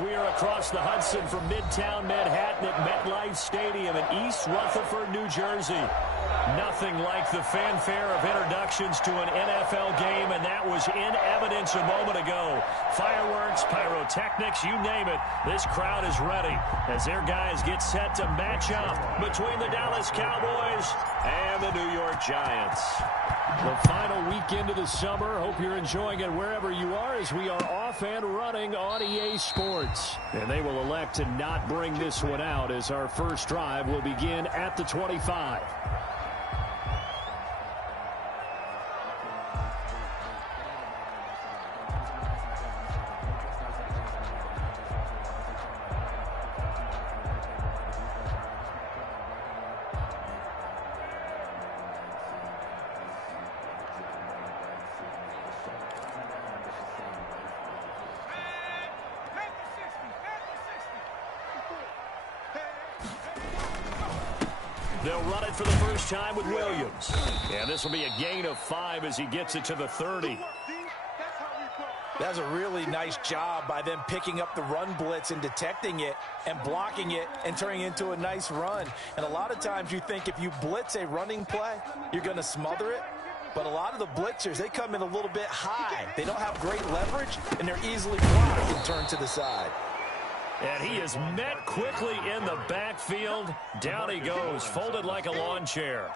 We are across the Hudson from Midtown Manhattan at MetLife Stadium in East Rutherford, New Jersey. Nothing like the fanfare of introductions to an NFL game, and that was in evidence a moment ago. Fireworks, pyrotechnics, you name it. This crowd is ready as their guys get set to match up between the Dallas Cowboys and the New York Giants. The final weekend of the summer. Hope you're enjoying it wherever you are as we are off and running on EA Sports. And they will elect to not bring this one out as our first drive will begin at the 25. They'll run it for the first time with Williams. And this will be a gain of 5 as he gets it to the 30. That's a really nice job by them picking up the run blitz and detecting it and blocking it and turning it into a nice run. And a lot of times you think if you blitz a running play, you're going to smother it. But a lot of the blitzers, they come in a little bit high. They don't have great leverage, and they're easily blocked and turned to the side. And he is met quickly in the backfield. Down he goes, folded like a lawn chair.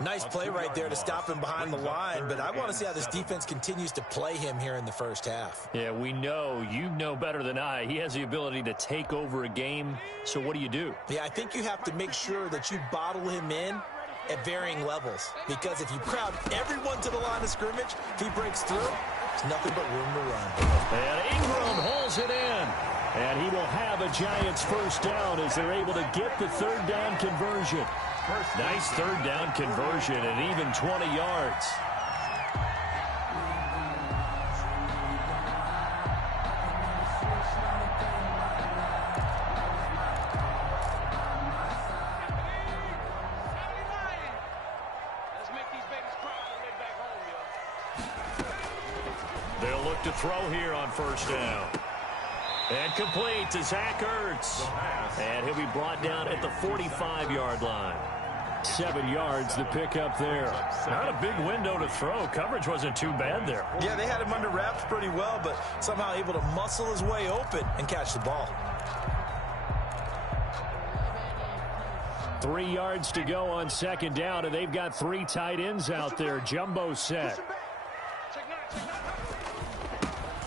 Nice play right there to stop him behind the line, but I want to see how this defense continues to play him here in the first half. Yeah, we know. You know better than I. He has the ability to take over a game, so what do? Yeah, I think you have to make sure that you bottle him in at varying levels, because if you crowd everyone to the line of scrimmage, if he breaks through, there's nothing but room to run. And Ingram holds it in. And he will have a Giants first down as they're able to get the third down conversion. Nice third down conversion and even 20 yards. They'll look to throw here on first down. And complete to Zach Ertz. And he'll be brought down at the 45-yard line. 7 yards to pick up there. Not a big window to throw. Coverage wasn't too bad there. Yeah, they had him under wraps pretty well, but somehow able to muscle his way open and catch the ball. 3 yards to go on second down, and they've got 3 tight ends out there. Jumbo set.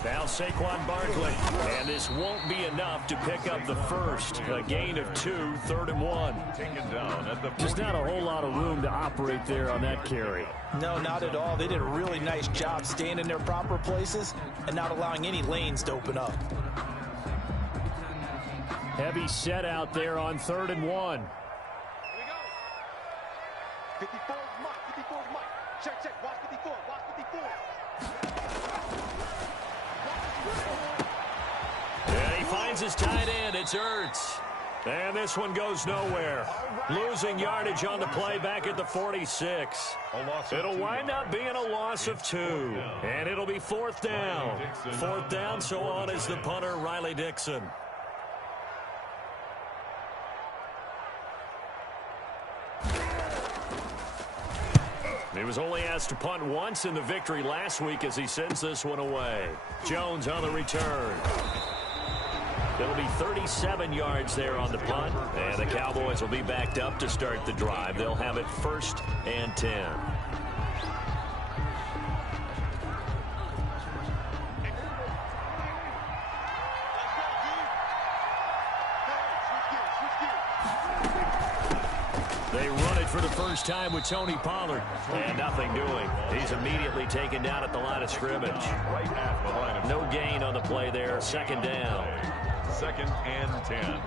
Now Saquon Barkley, and this won't be enough to pick up the first. A gain of 2, 3rd and 1. Just not a whole lot of room to operate there on that carry. No, not at all. They did a really nice job staying in their proper places and not allowing any lanes to open up. Heavy set out there on 3rd and 1. 54 is Mike. 54 is Mike. Check. Watch 54. Watch 54. And he finds his tight end. It's Ertz. And this one goes nowhere. Losing yardage on the play back at the 46. It'll wind up being a loss of 2. And it'll be 4th down. 4th down, so on is the punter, Riley Dixon. He was only asked to punt once in the victory last week as he sends this one away. Jones on the return. It'll be 37 yards there on the punt, and the Cowboys will be backed up to start the drive. They'll have it 1st and 10. They run it for the first time with Tony Pollard. And nothing doing. He's immediately taken down at the line of scrimmage. No gain on the play there. 2nd down. 2nd and 10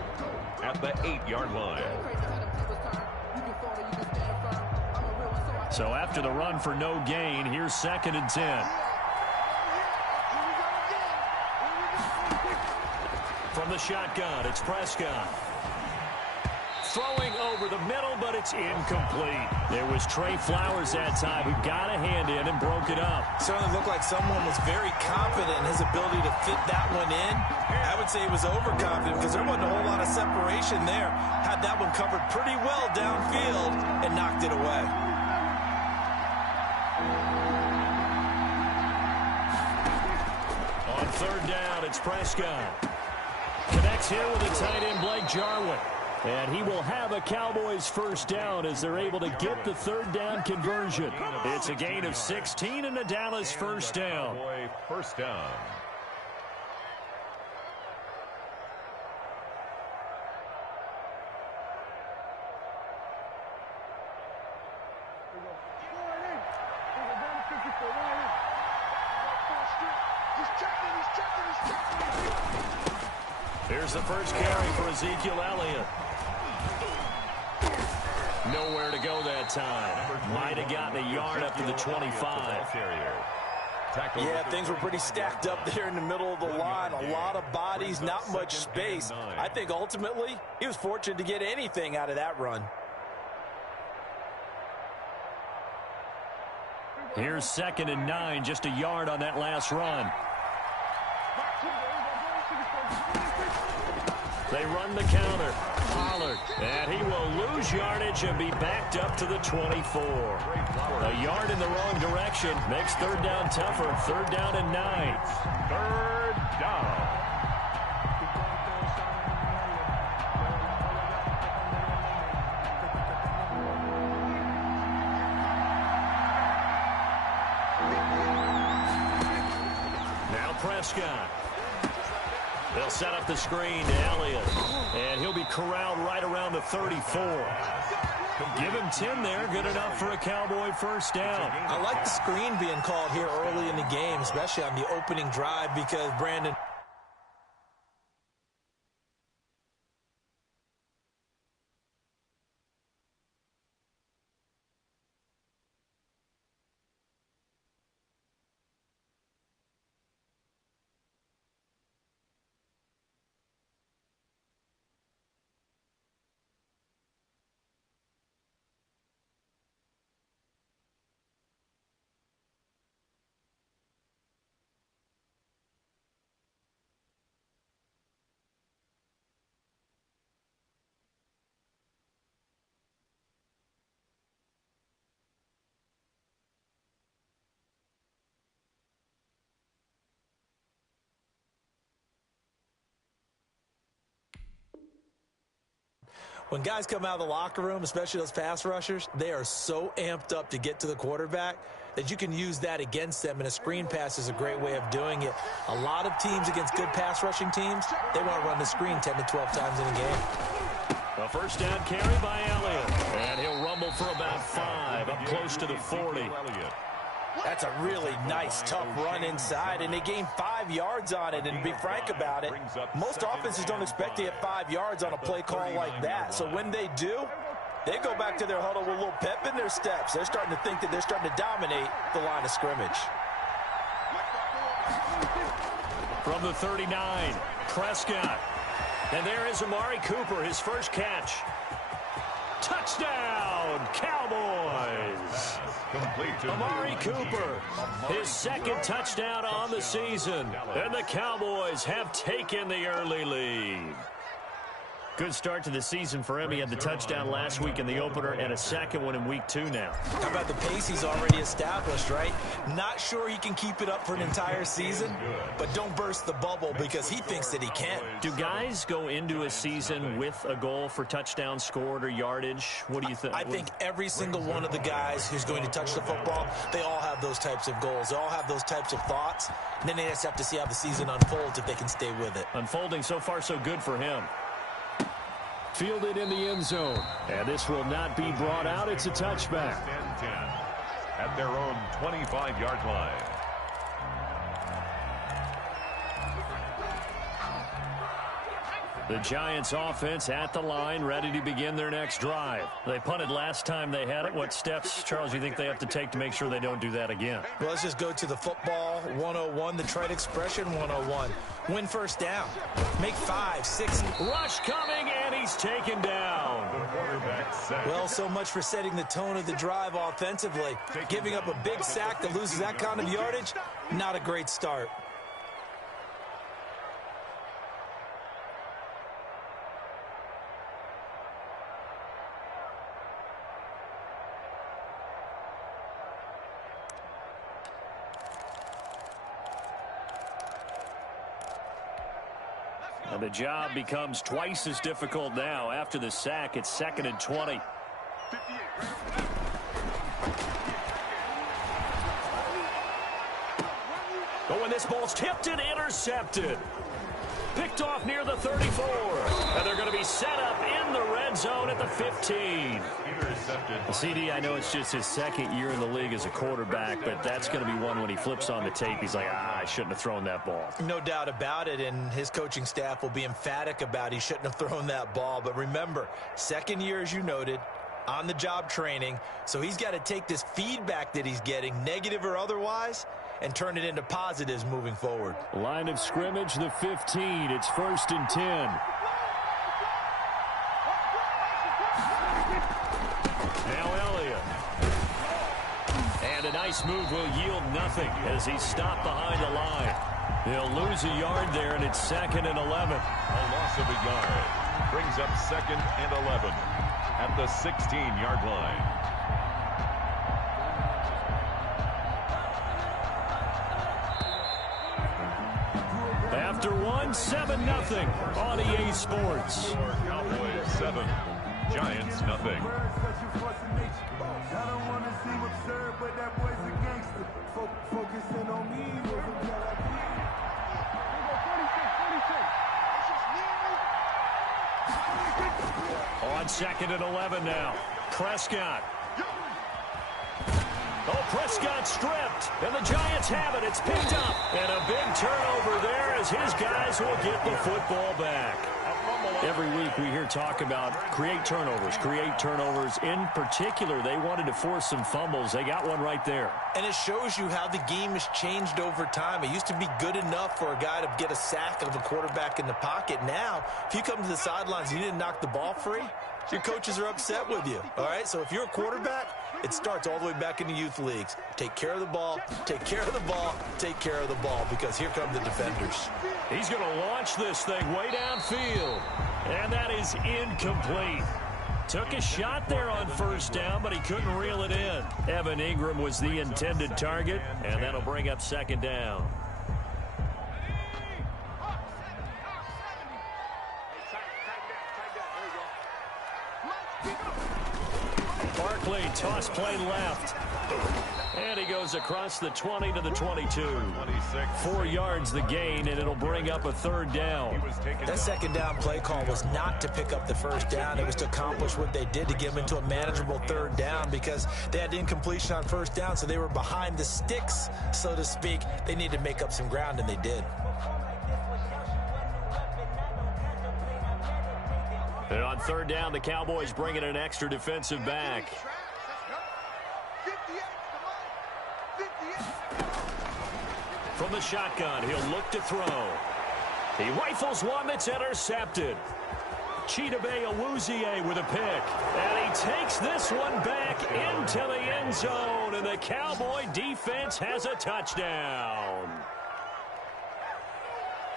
at the 8-yard line. So after the run for no gain, here's 2nd and 10. From the shotgun, it's Prescott. Throwing over the middle, but it's incomplete. It was Trey Flowers that time who got a hand in and broke it up. Certainly looked like someone was very confident in his ability to fit that one in. I would say he was overconfident because there wasn't a whole lot of separation there. Had that one covered pretty well downfield and knocked it away. On third down, it's Prescott. Connects here with the tight end, Blake Jarwin. And he will have a Cowboys first down as they're able to get the third down conversion. It's a gain of 16 and a Dallas first down. First down. Here's the first carry for Ezekiel Elliott. Nowhere to go that time. Might have gotten a yard up to the 25. Yeah, things were pretty stacked up there in the middle of the line. A lot of bodies, not much space. I think ultimately he was fortunate to get anything out of that run. Here's 2nd and 9, just a yard on that last run. They run the counter. Pollard. And he will lose yardage and be backed up to the 24. A yard in the wrong direction makes third down tougher. Third down and 9. Third down. Now Prescott. They'll set up the screen to Elliott. And he'll be corralled right around the 34. Give him 10 there. Good enough for a Cowboy first down. I like the screen being called here early in the game, especially on the opening drive, because Brandon... When guys come out of the locker room, especially those pass rushers, they are so amped up to get to the quarterback that you can use that against them, and a screen pass is a great way of doing it. A lot of teams against good pass rushing teams, they want to run the screen 10 to 12 times in a game. A first down carry by Elliott. And he'll rumble for about 5, up close to the 40. That's a really nice, tough run inside, and they gained 5 yards on it. And to be frank about it, most offenses don't expect to get 5 yards on a play call like that. So when they do, they go back to their huddle with a little pep in their steps. They're starting to think that they're starting to dominate the line of scrimmage. From the 39, Prescott. And there is Amari Cooper, his first catch. Touchdown, Cowboys! Amari Cooper, his second touchdown on the season. And the Cowboys have taken the early lead. Good start to the season for him. He had the touchdown last week in the opener and a second one in week 2 now. How about the pace he's already established, right? Not sure he can keep it up for an entire season, but don't burst the bubble because he thinks that he can. Do guys go into a season with a goal for touchdowns scored or yardage? What do you think? I think every single one of the guys who's going to touch the football, they all have those types of goals. They all have those types of thoughts. And then they just have to see how the season unfolds if they can stay with it. Unfolding so far so good for him. Fielded in the end zone. And this will not be brought out. It's a touchback. 10 at their own 25-yard line. The Giants offense at the line, ready to begin their next drive. They punted last time they had it. What steps, Charles, you think they have to take to make sure they don't do that again? Well, let's just go to the football 101, the trade expression 101. Win first down. Make 5, 6. Rush coming, and he's taken down. sack. Well, so much for setting the tone of the drive offensively. Giving up a big sack that loses that kind of yardage, not a great start. And the job becomes twice as difficult now. After the sack, it's 2nd and 20. Oh, and this ball's tipped and intercepted. Picked off near the 34. And they're going to be set up in the red zone at the 15. Intercepted. CD, I know it's just his second year in the league as a quarterback, but that's going to be one when he flips on the tape. He's like, I shouldn't have thrown that ball. No doubt about it, and his coaching staff will be emphatic about he shouldn't have thrown that ball. But remember, second year, as you noted, on-the-job training, so he's got to take this feedback that he's getting, negative or otherwise, and turn it into positives moving forward. Line of scrimmage, the 15. It's 1st and 10. Now Elliott. And a nice move will yield nothing as he's stopped behind the line. He'll lose a yard there, and it's 2nd and 11. A loss of a yard. Brings up 2nd and 11 at the 16-yard line. After one, 7-0 on EA Sports. Cowboys 7, Giants nothing. On 2nd and 11 now. Prescott. Oh, Prescott stripped, and the Giants have it. It's picked up, and a big turnover there as his guys will get the football back. Every week we hear talk about create turnovers. In particular, they wanted to force some fumbles. They got one right there. And it shows you how the game has changed over time. It used to be good enough for a guy to get a sack of a quarterback in the pocket. Now, if you come to the sidelines and you didn't knock the ball free, your coaches are upset with you. All right, so if you're a quarterback, it starts all the way back in the youth leagues. Take care of the ball, take care of the ball, take care of the ball, because here come the defenders. He's going to launch this thing way downfield, and that is incomplete. Took a shot there on 1st down, but he couldn't reel it in. Evan Ingram was the intended target, and that'll bring up 2nd down. Barkley, toss play left. And he goes across the 20 to the 22. 4 yards the gain, and it'll bring up a 3rd down. That 2nd down play call was not to pick up the 1st down. It was to accomplish what they did to get them into a manageable 3rd down because they had incompletion on 1st down, so they were behind the sticks, so to speak. They needed to make up some ground, and they did. And on 3rd down, the Cowboys bring in an extra defensive back. From the shotgun, he'll look to throw. He rifles one that's intercepted. Chidobe Awuzie with a pick. And he takes this one back into the end zone. And the Cowboy defense has a touchdown.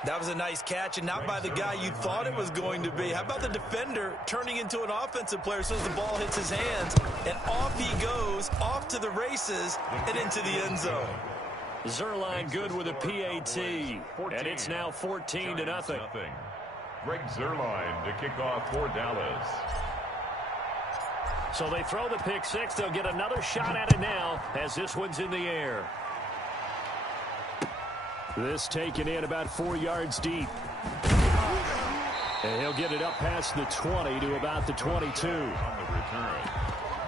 That was a nice catch, and not by the guy you thought it was going to be. How about the defender turning into an offensive player as soon as the ball hits his hands, and off he goes, off to the races, and into the end zone. Zerline good with a PAT, and it's now 14-0. Greg Zerline to kick off for Dallas. So they throw the pick six. They'll get another shot at it now as this one's in the air. This taken in about 4 yards deep. And he'll get it up past the 20 to about the 22. On the return,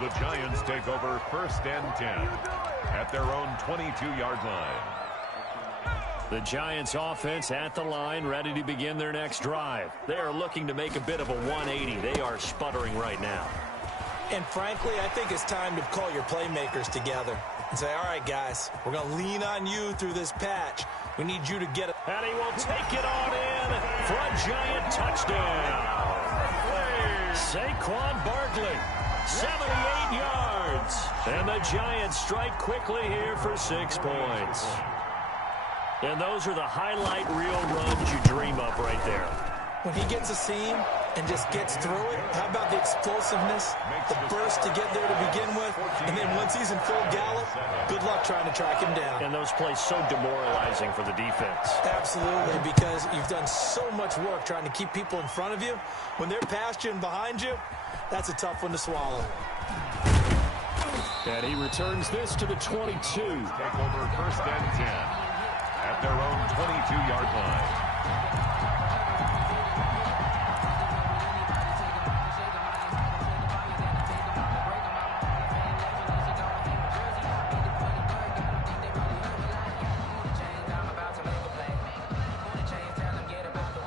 the Giants take over 1st and 10 at their own 22-yard line. The Giants offense at the line, ready to begin their next drive. They are looking to make a bit of a 180. They are sputtering right now. And frankly, I think it's time to call your playmakers together and say, all right, guys, we're going to lean on you through this patch. We need you to get it. And he will take it on in for a Giant touchdown. Saquon Barkley, 78 yards. And the Giants strike quickly here for 6 points. And those are the highlight reel runs you dream of right there. When he gets a seam and just gets through it, how about the explosiveness, the burst to get there to begin with, and then once he's in full gallop, good luck trying to track him down. And those plays so demoralizing for the defense. Absolutely, because you've done so much work trying to keep people in front of you. When they're past you and behind you, that's a tough one to swallow. And he returns this to the 22. Take over 1st and 10 at their own 22-yard line.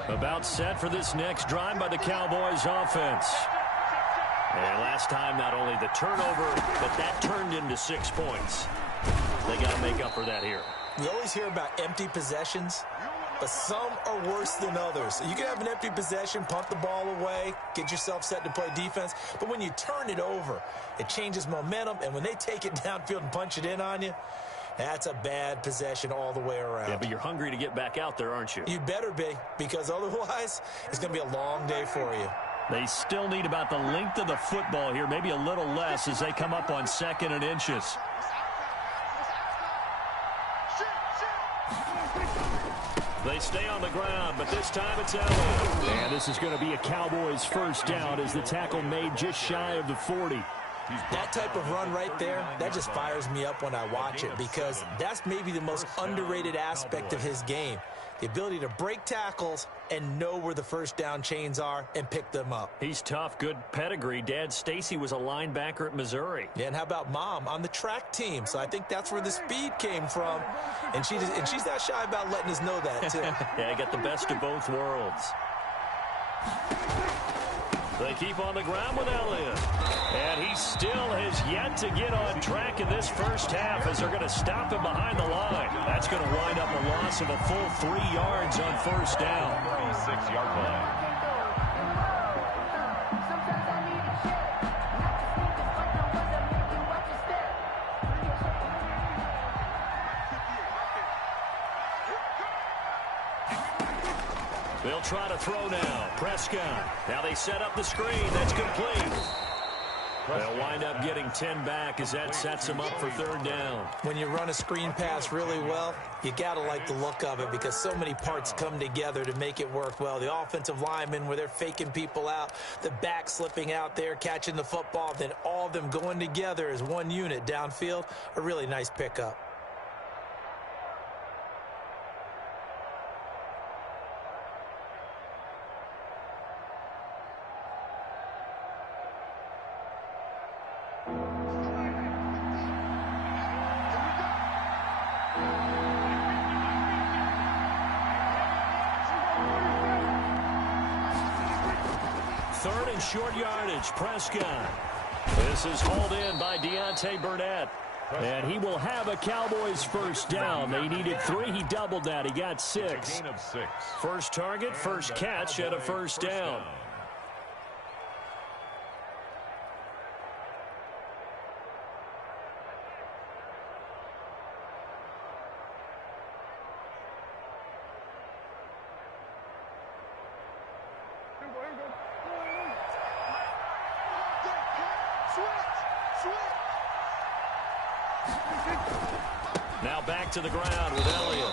About set for this next drive by the Cowboys offense. And last time, not only the turnover, but that turned into 6 points. They got to make up for that here. We always hear about empty possessions, but some are worse than others. You can have an empty possession, punt the ball away, get yourself set to play defense, but when you turn it over, it changes momentum, and when they take it downfield and punch it in on you, that's a bad possession all the way around. Yeah, but you're hungry to get back out there, aren't you? You better be, because otherwise it's going to be a long day for you. They still need about the length of the football here, maybe a little less as they come up on 2nd and inches. They stay on the ground, but this time it's Elliott. And this is going to be a Cowboys 1st down as the tackle made just shy of the 40. That type of run right there, that just fires me up when I watch it, because that's maybe the most underrated aspect of his game. The ability to break tackles and know where the 1st down chains are and pick them up. He's tough, good pedigree. Dad Stacy was a linebacker at Missouri. Yeah, and how about Mom on the track team? So I think that's where the speed came from. And she's not shy about letting us know that, too. Yeah, I got the best of both worlds. They keep on the ground with Elliott. And he still has yet to get on track in this 1st half as they're going to stop him behind the line. That's going to wind up a loss of a full 3 yards on 1st down. 36-yard line. They'll try to throw now. Prescott. Now they set up the screen. That's complete. They'll wind up getting 10 back as that sets them up for 3rd down. When you run a screen pass really well, you got to like the look of it because so many parts come together to make it work well. The offensive linemen where they're faking people out, the back slipping out there, catching the football, then all of them going together as one unit downfield, a really nice pickup. Short yardage, Prescott. This is hauled in by Deontay Burnett. And he will have a Cowboys 1st down. They needed 3. He doubled that. He got 6. Gain of 6. First target, first catch, and a 1st down. Now back to the ground with Elliott.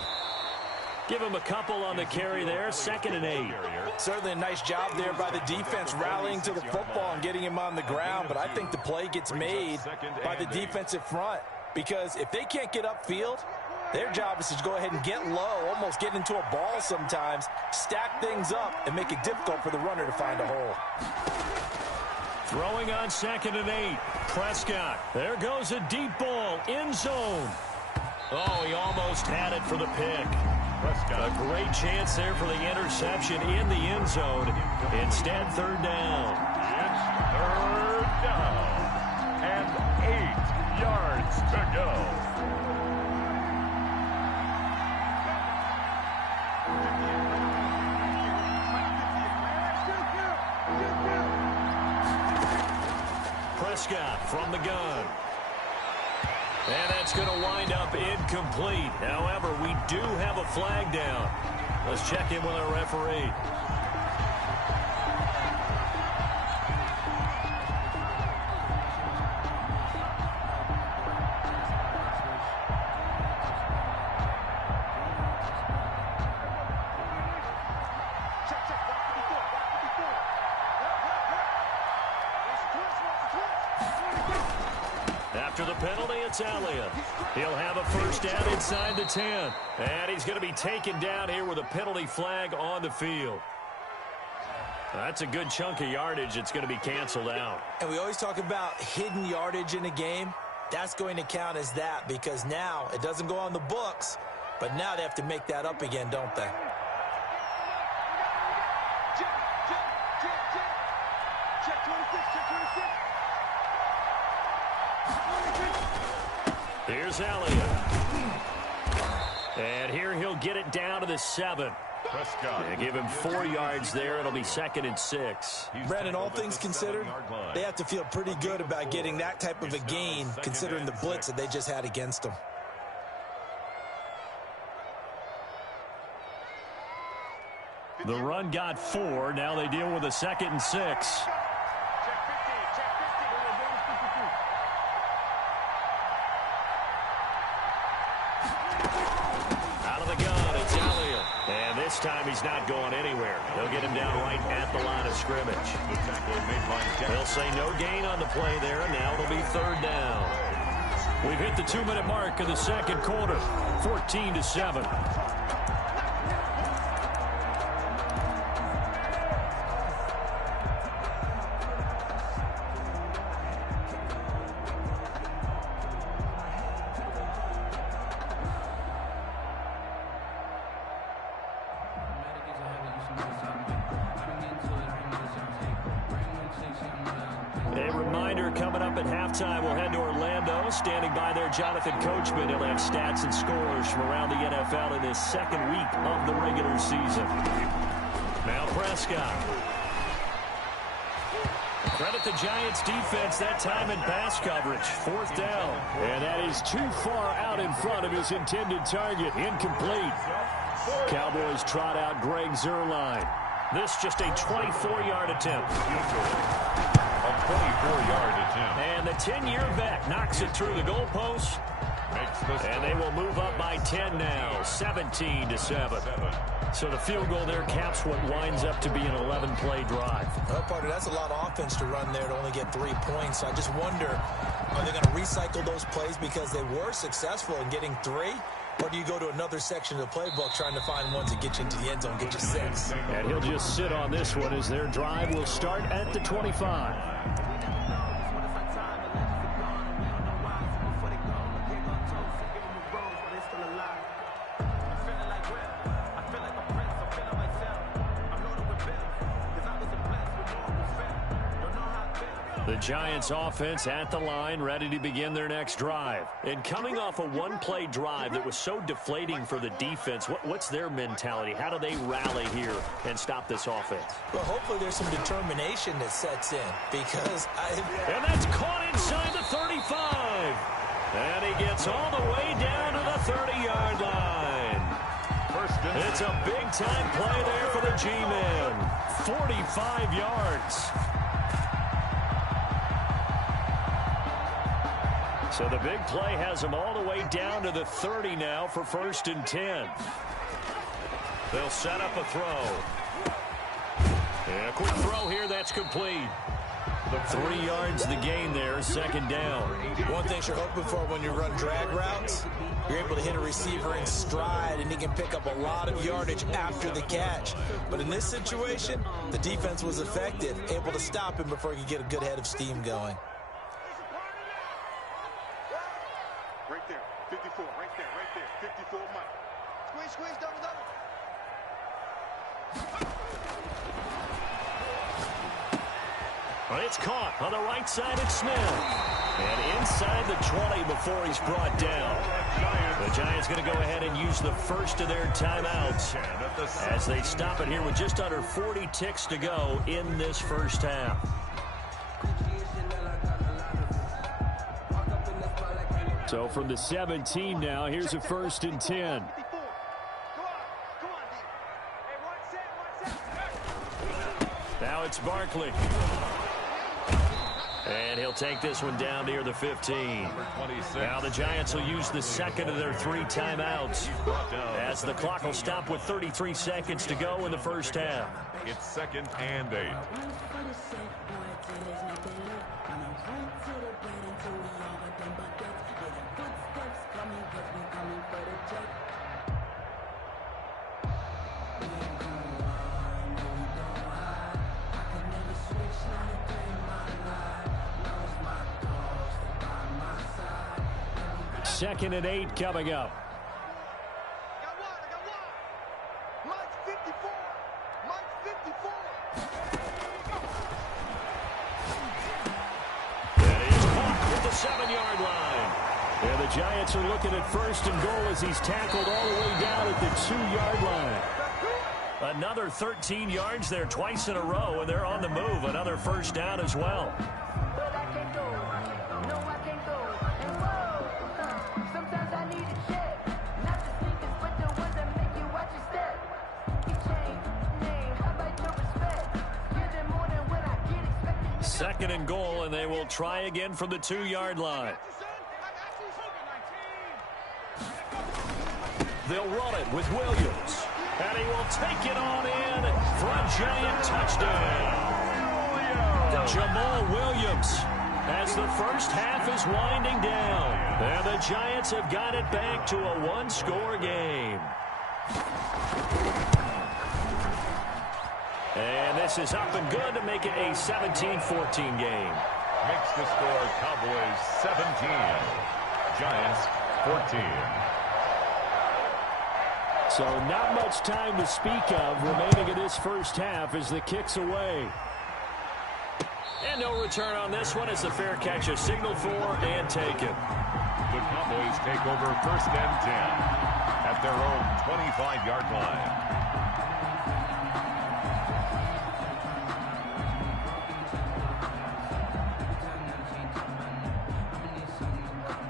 Give him a couple on the carry there. 2nd and 8. Certainly a nice job there by the defense rallying to the football and getting him on the ground, but I think the play gets made by the defensive front because if they can't get upfield, their job is to go ahead and get low, almost get into a ball sometimes, stack things up, and make it difficult for the runner to find a hole. Throwing on 2nd and 8. Prescott. There goes a deep ball. End zone. Oh, he almost had it for the pick. Prescott. A great chance there for the interception in the end zone. Instead, 3rd down. It's 3rd down. And 8 yards to go. Prescott from the gun. And that's going to wind up incomplete. However, we do have a flag down. Let's check in with our referee. After the penalty, it's Elliott. He'll have a first down inside the 10. And he's going to be taken down here with a penalty flag on the field. That's a good chunk of yardage. It's going to be canceled out. And we always talk about hidden yardage in a game. That's going to count as that because now it doesn't go on the books, but now they have to make that up again, don't they? Check 26, check 26. Here's Elliott. And here he'll get it down to the 7. Prescott. They give him 4 yards there. It'll be 2nd and 6. Brandon, all things considered, they have to feel pretty good about getting that type of a gain considering the blitz that they just had against them. The run got 4. Now they deal with a 2nd and 6. This time he's not going anywhere. They'll get him down right at the line of scrimmage. They'll say no gain on the play there, and now it'll be 3rd down. We've hit the 2-minute mark of the 2nd quarter, 14-7. Standing by there, Jonathan Coachman. He'll have stats and scores from around the NFL in this 2nd week of the regular season. Now Prescott. Credit the Giants defense that time in pass coverage. 4th down. And that is too far out in front of his intended target. Incomplete. Cowboys trot out Greg Zuerlein. This just a 24-yard attempt. A 24-yard attempt. And the 10-year vet knocks it through the goalpost. And they will move up by 10 now, 17-7. So the field goal there caps what winds up to be an 11-play drive. Well, partner, that's a lot of offense to run there to only get 3 points. So I just wonder, are they going to recycle those plays because they were successful in getting 3? Or do you go to another section of the playbook trying to find ones that get you into the end zone, get you 6? And he'll just sit on this one as their drive will start at the 25. The Giants offense at the line, ready to begin their next drive. And coming off a 1-play drive that was so deflating for the defense, what's their mentality? How do they rally here and stop this offense? Well, hopefully there's some determination that sets in because And that's caught inside the 35. And he gets all the way down to the 30-yard line. It's a big-time play there for the G-men. 45 yards. So the big play has them all the way down to the 30 now for 1st and 10. They'll set up a throw. And a quick throw here, that's complete. 3 yards the gain there, 2nd down. One thing you're hoping for when you run drag routes, you're able to hit a receiver in stride, and he can pick up a lot of yardage after the catch. But in this situation, the defense was effective, able to stop him before he could get a good head of steam going. Right there, 54, right there, 54, Mike. Squeeze, double. Well, it's caught on the right side of Smith. And inside the 20 before he's brought down. The Giants going to go ahead and use the first of their timeouts as they stop it here with just under 40 ticks to go in this first half. So from the 17 now, here's a 1st and 10. Now it's Barkley. And he'll take this one down near the 15. Now the Giants will use the second of their 3 timeouts, as the clock will stop with 33 seconds to go in the first half. It's 2nd and 8. Second and 8 coming up. Mike's 54. Mike's 54. And he's caught at the 7-yard line. And the Giants are looking at 1st and goal as he's tackled all the way down at the 2-yard line. Another 13 yards there twice in a row, and they're on the move. Another 1st down as well. Second and goal, and they will try again from the 2-yard line. They'll run it with Williams. And he will take it on in for a Giant touchdown. Jamal Williams, as the first half is winding down. And the Giants have got it back to a 1-score game. And this is up and good to make it a 17-14 game. Makes the score Cowboys 17, Giants 14. So not much time to speak of remaining in this first half as the kick's away. And no return on this one as the fair catch is signaled for and taken. The Cowboys take over 1st and 10 at their own 25-yard line.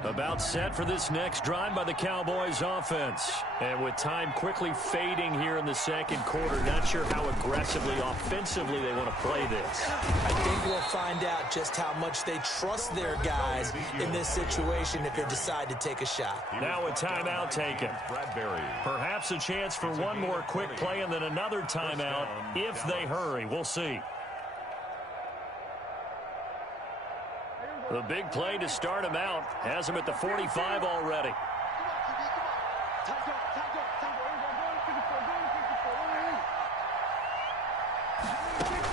About set for this next drive by the Cowboys offense. And with time quickly fading here in the second quarter, not sure how aggressively, offensively they want to play this. I think we'll find out just how much they trust their guys in this situation if they decide to take a shot. Now a timeout taken. Perhaps a chance for one more quick play and then another timeout if they hurry. We'll see. The big play to start him out has him at the 45 already.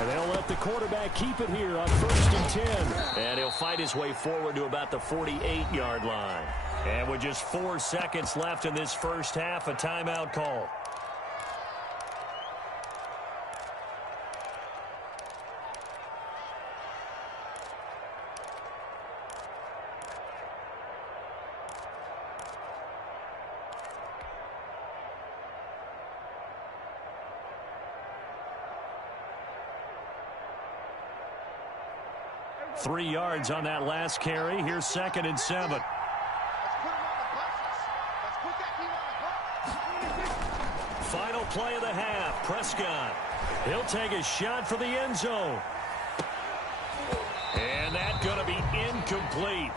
And they'll let the quarterback keep it here on 1st and 10. And he'll fight his way forward to about the 48-yard line. And with just 4 seconds left in this first half, a timeout call. Three yards on that last carry. Here's 2nd and 7. Final play of the half. Prescott. He'll take a shot for the end zone. And that's going to be incomplete.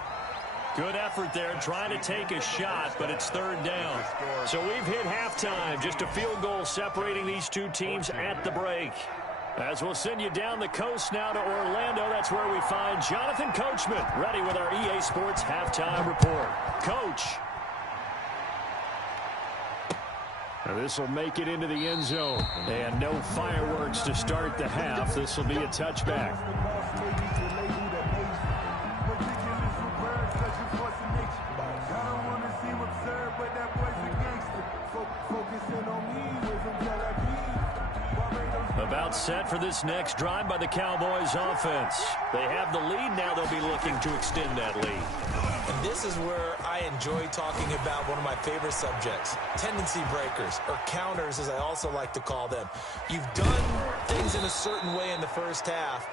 Good effort there trying to take a shot, but it's 3rd down. So we've hit halftime. Just a field goal separating these two teams at the break. As we'll send you down the coast now to Orlando, that's where we find Jonathan Coachman, ready with our EA Sports Halftime Report. Coach. Now this will make it into the end zone. And no fireworks to start the half. This will be a touchback. About set for this next drive by the Cowboys offense. They have the lead. Now they'll be looking to extend that lead. And this is where I enjoy talking about one of my favorite subjects, tendency breakers, or counters as I also like to call them. You've done things in a certain way in the first half,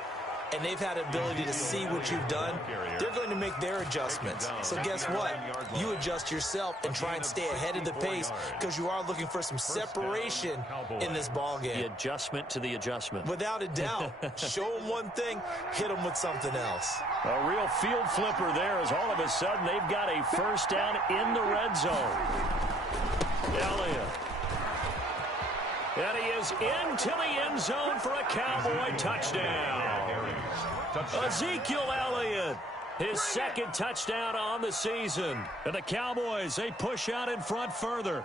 and they've had ability to see what you've done, they're going to make their adjustments. So guess what? You adjust yourself and try and stay ahead of the pace because you are looking for some separation in this ball game. The adjustment to the adjustment. Without a doubt. Show them one thing, hit them with something else. A real field flipper there as all of a sudden they've got a first down in the red zone. Elliott. And he is into the end zone for a Cowboy touchdown. Ezekiel Elliott, his second touchdown on the season. And the Cowboys, they push out in front further.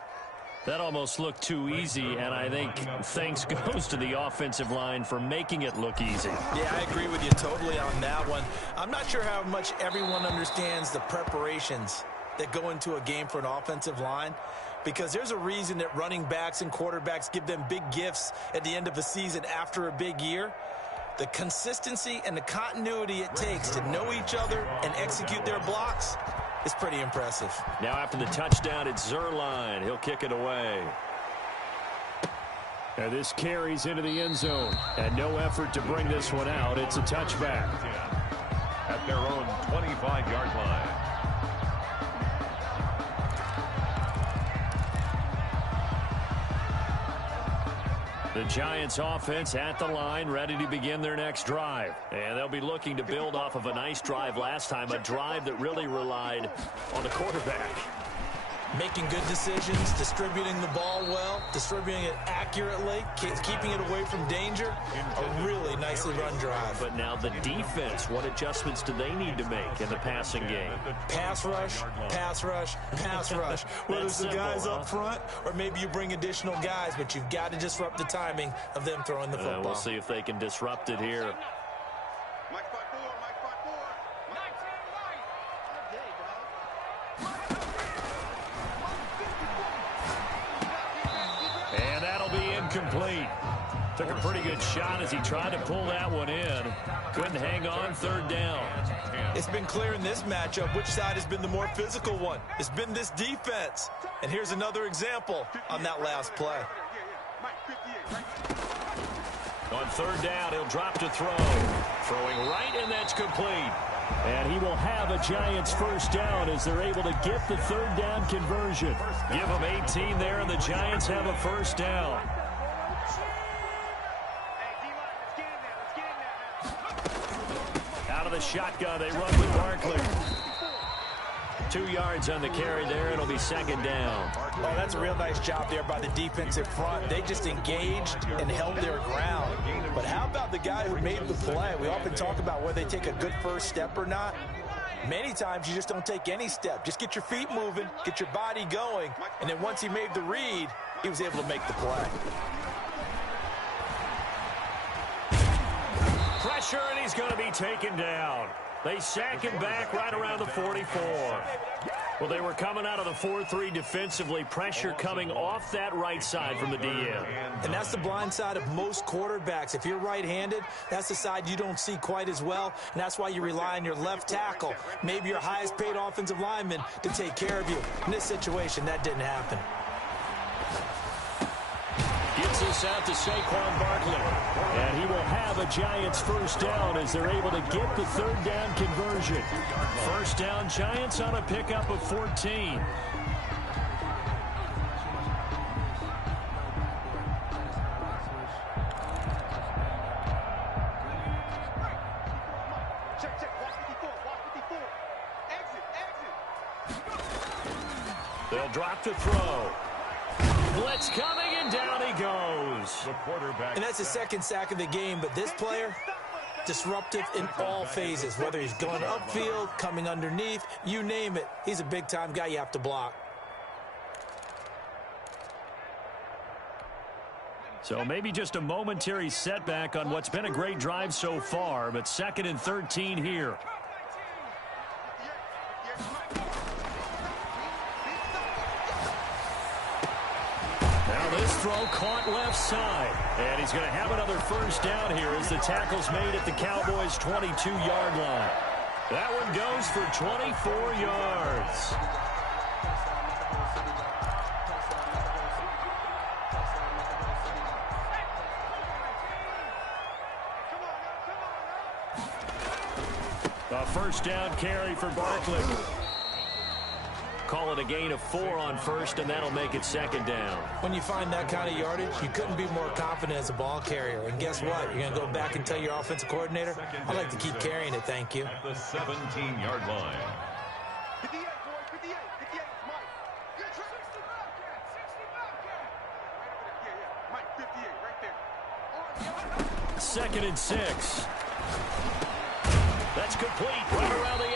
That almost looked too easy, and I think thanks goes to the offensive line for making it look easy. Yeah, I agree with you totally on that one. I'm not sure how much everyone understands the preparations that go into a game for an offensive line, because there's a reason that running backs and quarterbacks give them big gifts at the end of the season after a big year. The consistency and the continuity it takes to know each other and execute their blocks is pretty impressive. Now after the touchdown, it's Zerline. He'll kick it away. And this carries into the end zone. And no effort to bring this one out. It's a touchback. At their own 25-yard line. The Giants offense at the line, ready to begin their next drive. And they'll be looking to build off of a nice drive last time, a drive that really relied on the quarterback. Making good decisions, distributing the ball well, distributing it accurately, keeping it away from danger. A really nicely run drive. But now the defense, what adjustments do they need to make in the passing game? Pass rush, pass rush, pass rush. Whether it's the guys up front or maybe you bring additional guys, but you've got to disrupt the timing of them throwing the football. We'll see if they can disrupt it here. Complete. Took a pretty good shot as he tried to pull that one in. Couldn't hang on, third down. It's been clear in this matchup which side has been the more physical one. It's been this defense. And here's another example on that last play. On third down, he'll drop to throw. Throwing right, and that's complete. And he will have a Giants first down as they're able to get the third down conversion. Give them 18 there, and the Giants have a first down. Out of the shotgun, they run with Barkley. 2 yards on the carry there. It'll be second down. Oh, that's a real nice job there by the defensive front. They just engaged and held their ground. But how about the guy who made the play? We often talk about whether they take a good first step or not. Many times you just don't take any step. Just get your feet moving, get your body going, and then once he made the read, he was able to make the play. Pressure, and he's going to be taken down. They sack him back right around the 44. Well, they were coming out of the 4-3 defensively. Pressure coming off that right side from the DM. And that's the blind side of most quarterbacks. If you're right-handed, that's the side you don't see quite as well, and that's why you rely on your left tackle, maybe your highest-paid offensive lineman, to take care of you. In this situation, that didn't happen. Gets this out to Saquon Barkley. And he will have a Giants first down as they're able to get the third down conversion. First down, Giants on a pickup of 14. They'll drop to throw. Blitz coming, and down he goes. And that's the second sack of the game, but this player, disruptive in all phases, whether he's going upfield, coming underneath, you name it. He's a big-time guy you have to block. So maybe just a momentary setback on what's been a great drive so far, but 2nd and 13 here. This throw caught left side. And he's going to have another first down here as the tackle's made at the Cowboys' 22-yard line. That one goes for 24 yards. first down carry for Barkley. Call it a gain of 4 on first, and that'll make it second down. When you find that kind of yardage, you couldn't be more confident as a ball carrier. And guess what? You're going to go back and tell your offensive coordinator, I'd like to keep carrying it, thank you. At the 17-yard line. 58, boy, 58, 58, Mike. You're 60 back, yeah, Mike, 58, right there. Second and 6. That's complete, right around the 8.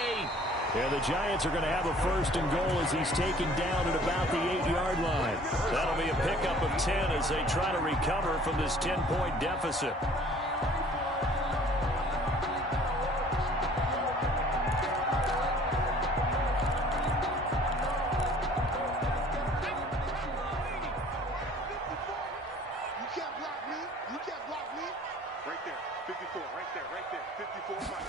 And the Giants are going to have a first and goal as he's taken down at about the 8-yard line. That'll be a pickup of 10 as they try to recover from this 10-point deficit. You can't block me. You can't block me. Right there, 54, right there, 54, Mike.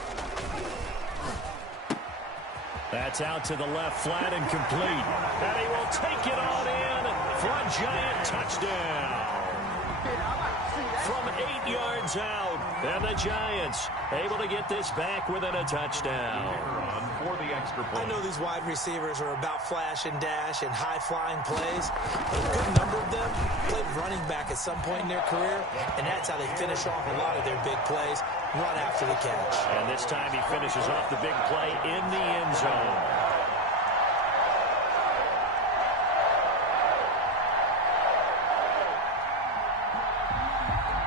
That's out to the left, flat and complete. And he will take it on in for a Giant touchdown. From 8 yards out, and the Giants able to get this back within a touchdown. For the extra point. I know these wide receivers are about flash and dash and high-flying plays, but a good number of them played running back at some point in their career, and that's how they finish off a lot of their big plays, run after the catch. And this time he finishes off the big play in the end zone.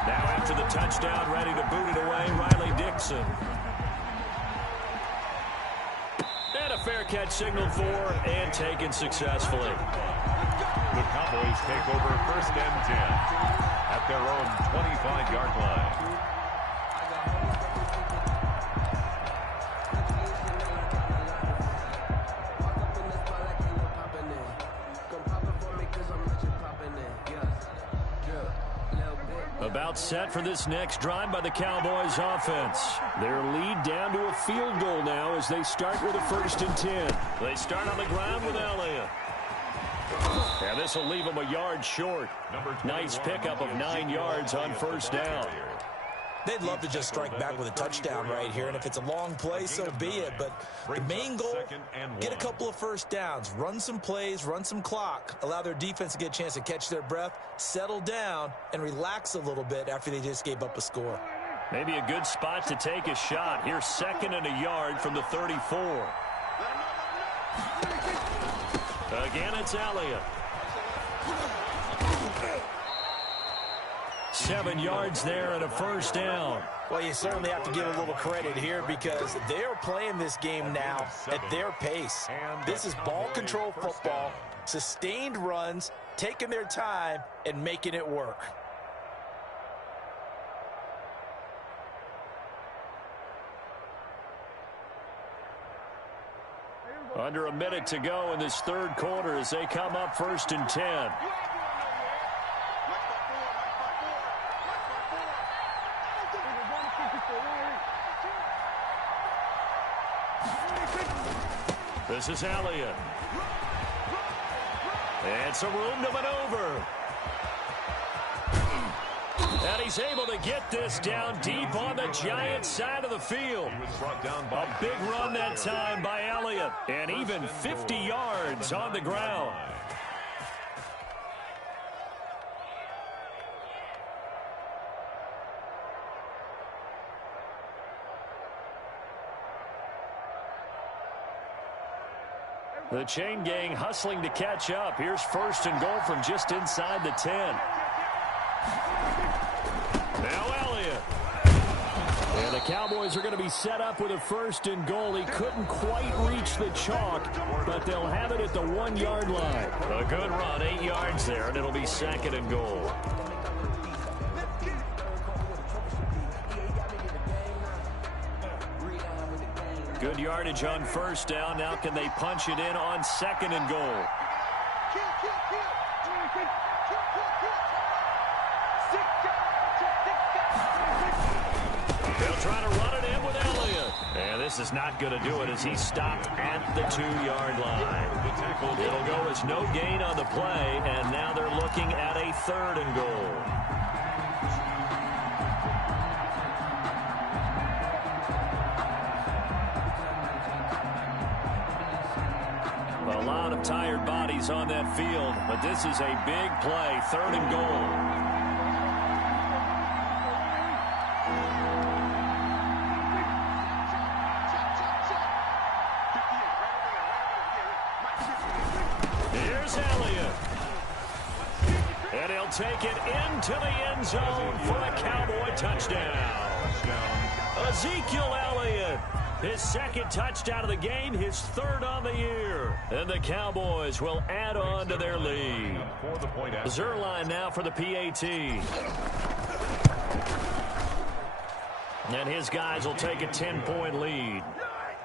Now after the touchdown, ready to boot it away, Riley Dixon. And a fair catch signaled for and taken successfully. The Cowboys take over first and 10 at their own 25-yard line. About set for this next drive by the Cowboys offense. Their lead down to a field goal now as they start with a first and 10. They start on the ground with Elliott. And this will leave them a yard short. Nice pickup of 9 yards on first down. They'd love to just strike back with a touchdown right here, and if it's a long play, so be it. But the main goal, get a couple of first downs, run some plays, run some clock, allow their defense to get a chance to catch their breath, settle down, and relax a little bit after they just gave up a score. Maybe a good spot to take a shot. Here's second and a yard from the 34. Again, it's Elliott. 7 yards there and a first down. Well, you certainly have to give a little credit here because they're playing this game now at their pace. This is ball control football, sustained runs, taking their time, and making it work. Under a minute to go in this third quarter as they come up first and 10. This is Elliott. And some room to maneuver. And he's able to get this down deep on the Giants side of the field. A big run that time by Elliott. And even 50 yards on the ground. The chain gang hustling to catch up. Here's first and goal from just inside the 10. Now Elliott. And the Cowboys are going to be set up with a first and goal. He couldn't quite reach the chalk, but they'll have it at the 1 yard line. A good run, 8 yards there, and it'll be second and goal. Good yardage on first down. Now can they punch it in on second and goal? They'll try to run it in with Elliott. And this is not going to do it as he stopped at the 2 yard line. It'll go as no gain on the play, and now they're looking at a third and goal. bodies on that field, but this is a big play, 3rd and goal. Here's Elliott. And he'll take it into the end zone for a Cowboy touchdown. Ezekiel Elliott, his 2nd touchdown of the game, his 3rd on the year. And the Cowboys will add on to their lead. Zerline now for the PAT. And his guys will take a 10-point lead.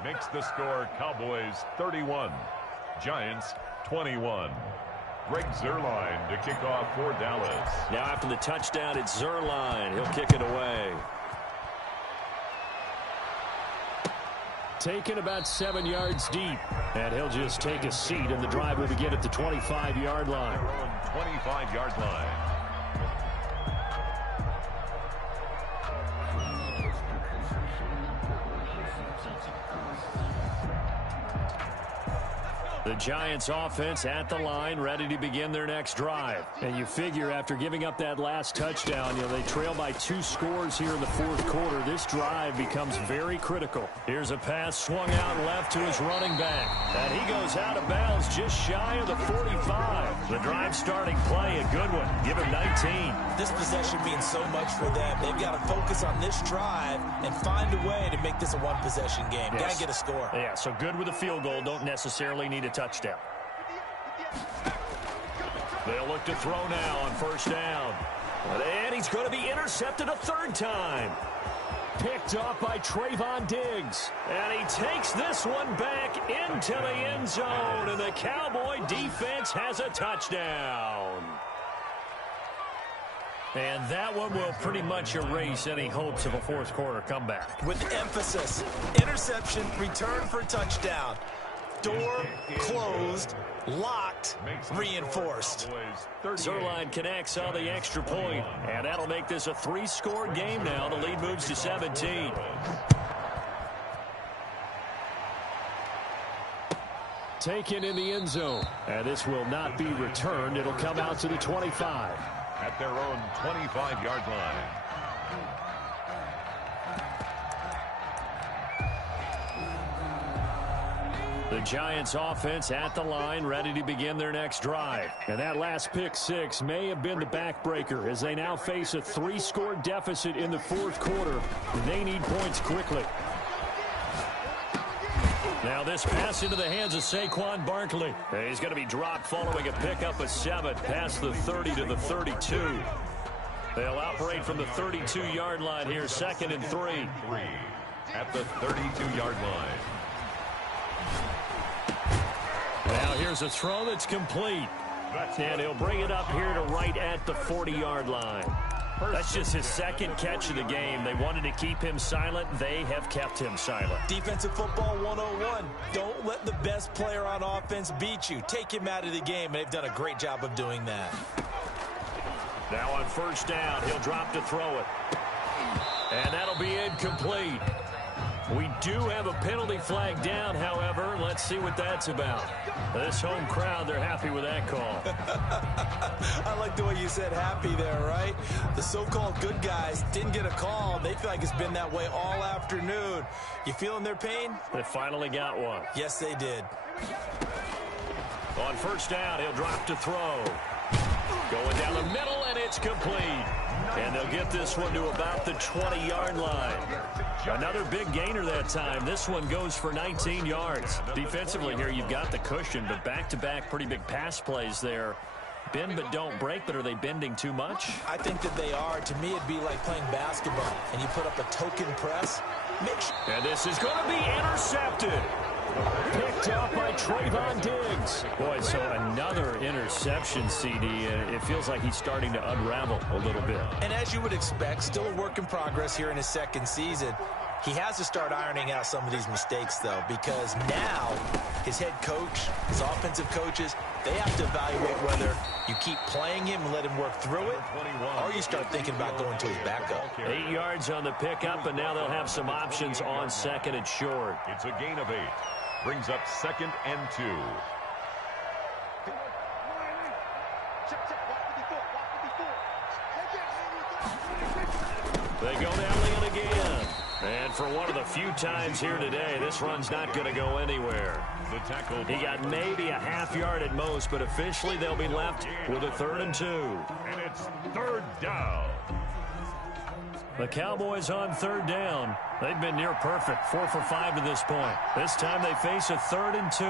Makes the score Cowboys 31, Giants 21. Greg Zerline to kick off for Dallas. Now after the touchdown, it's Zerline. He'll kick it away. Taken about 7 yards deep. And he'll just take a seat, and the drive will begin at the 25-yard line. 25-yard line. The Giants offense at the line, ready to begin their next drive. And you figure after giving up that last touchdown, they trail by 2 scores here in the 4th quarter. This drive becomes very critical. Here's a pass swung out left to his running back. And he goes out of bounds just shy of the 45. The drive starting play, a good one. Give him 19. This possession means so much for them. They've got to focus on this drive and find a way to make this a one-possession game. Yes. Got to get a score. Yeah, so good with a field goal. Don't necessarily need a touchdown. They'll look to throw now on 1st down. And he's going to be intercepted a 3rd time. Picked off by Trayvon Diggs. And he takes this one back into the end zone. And the Cowboy defense has a touchdown. And that one will pretty much erase any hopes of a 4th quarter comeback. With emphasis, interception, return for touchdown. Door closed, locked, reinforced. Zerline connects on the extra point, and that'll make this a 3-score game now. The lead moves to 17. Taken in the end zone, and this will not be returned. It'll come out to the 25. At their own 25-yard line. The Giants offense at the line, ready to begin their next drive. And that last pick 6 may have been the backbreaker as they now face a 3-score deficit in the 4th quarter. They need points quickly. Now this pass into the hands of Saquon Barkley. He's going to be dropped following a pickup of 7 past the 30 to the 32. They'll operate from the 32-yard line here, 2nd and 3. At the 32-yard line. Now here's a throw that's complete. And he'll bring it up here to right at the 40-yard line. That's just his 2nd catch of the game. They wanted to keep him silent. They have kept him silent. Defensive football 101. Don't let the best player on offense beat you. Take him out of the game. They've done a great job of doing that. Now on 1st down, he'll drop to throw it. And that'll be incomplete. We do have a penalty flag down, however. Let's see what that's about. This home crowd, they're happy with that call. I like the way you said happy there, right? The so-called good guys didn't get a call. They feel like it's been that way all afternoon. You feeling their pain? They finally got one. Yes, they did. On 1st down, he'll drop to throw. Going down the middle, and it's complete. And they'll get this one to about the 20-yard line. Another big gainer that time. This one goes for 19 yards. Defensively here, you've got the cushion, but back-to-back pretty big pass plays there. Bend but don't break, but are they bending too much? I think that they are. To me, it'd be like playing basketball, and you put up a token press. And this is going to be intercepted. Picked up by Trayvon Diggs. Boy, so another interception, CD. It feels like he's starting to unravel a little bit. And as you would expect, still a work in progress here in his 2nd season. He has to start ironing out some of these mistakes, though, because now his head coach, his offensive coaches, they have to evaluate whether you keep playing him and let him work through it, or you start thinking about going to his backup. 8 yards on the pickup, and now they'll have some options on 2nd and short. It's a gain of 8. Brings up 2nd and 2. They go to Elliott again. And for one of the few times here today, this run's not going to go anywhere. The tackle. He got maybe a half yard at most, but officially they'll be left with a 3rd and 2. And it's 3rd down. The Cowboys on 3rd down. They've been near perfect, 4 for 5 to this point. This time they face a 3rd and 2.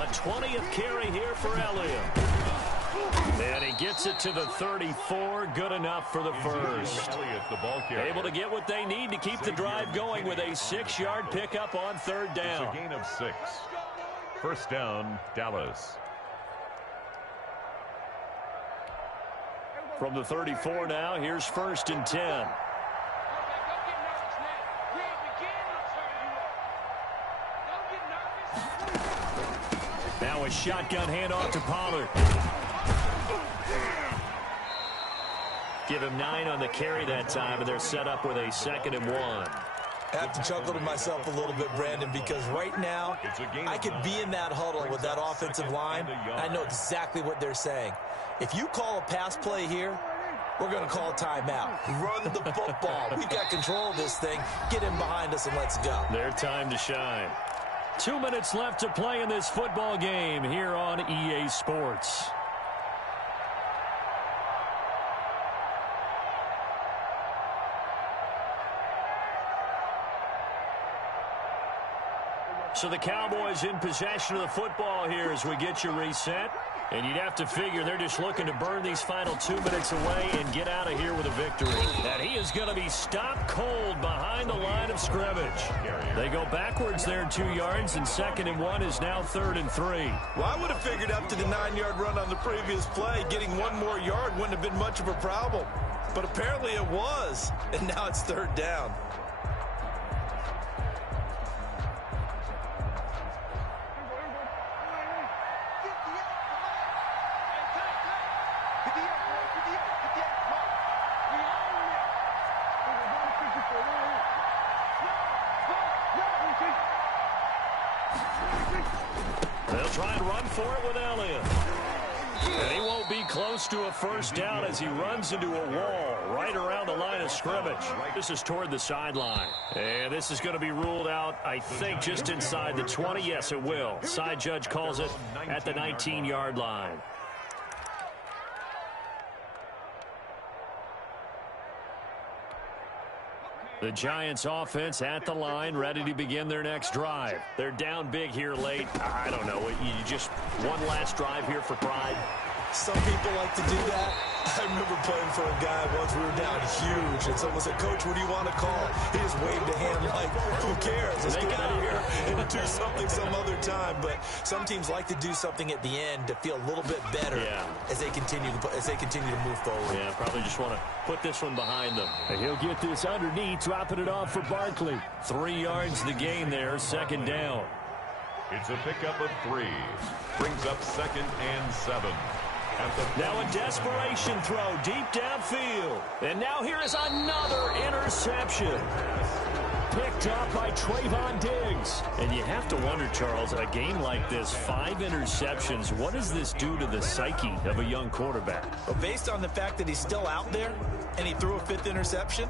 A 20th carry here for Elliott. And he gets it to the 34. Good enough for the first. Able to get what they need to keep the drive going with a 6-yard pickup on 3rd down. It's a gain of 6. 1st down, Dallas. From the 34 now, here's 1st and 10. Now a shotgun handoff to Pollard. Give him 9 on the carry that time, and they're set up with a 2nd and 1. I have to chuckle to myself a little bit, Brandon, because right now I could be in that huddle with that offensive line. I know exactly what they're saying. If you call a pass play here, we're going to call a timeout. Run the football. We've got control of this thing. Get him behind us and let's go. Their time to shine. 2 minutes left to play in this football game here on EA Sports. So the Cowboys in possession of the football here as we get you reset. And you'd have to figure they're just looking to burn these final 2 minutes away and get out of here with a victory. And he is going to be stopped cold behind the line of scrimmage. They go backwards there 2 yards, and 2nd and 1 is now 3rd and 3. Well, I would have figured up to the 9-yard run on the previous play. Getting 1 more yard wouldn't have been much of a problem. But apparently it was, and now it's 3rd down. They'll try and run for it with Elliott. And he won't be close to a 1st down as he runs into a wall right around the line of scrimmage. This is toward the sideline. And this is going to be ruled out, I think, just inside the 20. Yes, it will. Side judge calls it at the 19-yard line. The Giants offense at the line, ready to begin their next drive. They're down big here late. I don't know. You just one last drive here for pride. Some people like to do that. I remember playing for a guy once. We were down huge, and someone said, "Coach, what do you want to call?" He just waved a hand like, "Who cares? Let's get out of here and do something some other time." But some teams like to do something at the end to feel a little bit better as they continue to move forward. Yeah, probably just want to put this one behind them. And he'll get this underneath, dropping it off for Barkley. 3 yards the gain there, 2nd down. It's a pickup of 3. Brings up 2nd and 7. Now a desperation throw deep downfield. And now here is another interception. Picked up by Trayvon Diggs. And you have to wonder, Charles, a game like this, 5 interceptions, what does this do to the psyche of a young quarterback? Well, based on the fact that he's still out there and he threw a 5th interception,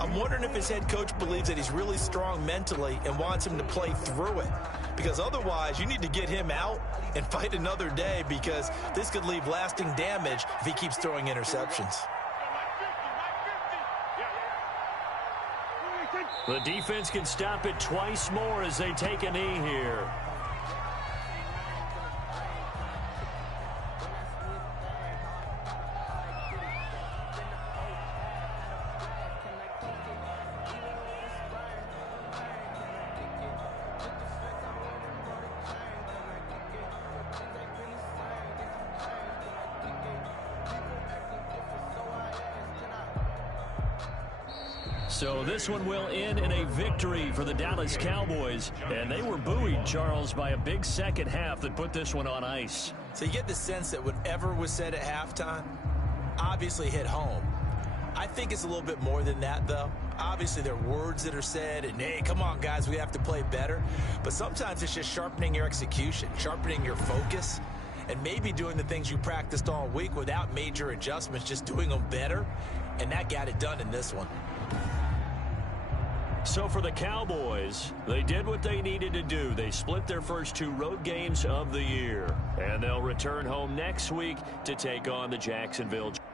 I'm wondering if his head coach believes that he's really strong mentally and wants him to play through it. Because otherwise, you need to get him out and fight another day, because this could leave lasting damage if he keeps throwing interceptions. The defense can stop it twice more as they take a knee here. So this one will end in a victory for the Dallas Cowboys. And they were buoyed, Charles, by a big second half that put this one on ice. So you get the sense that whatever was said at halftime obviously hit home. I think it's a little bit more than that, though. Obviously, there are words that are said, and, hey, come on, guys, we have to play better. But sometimes it's just sharpening your execution, sharpening your focus, and maybe doing the things you practiced all week without major adjustments, just doing them better. And that got it done in this one. So for the Cowboys, they did what they needed to do. They split their first 2 road games of the year. And they'll return home next week to take on the Jacksonville Jaguars.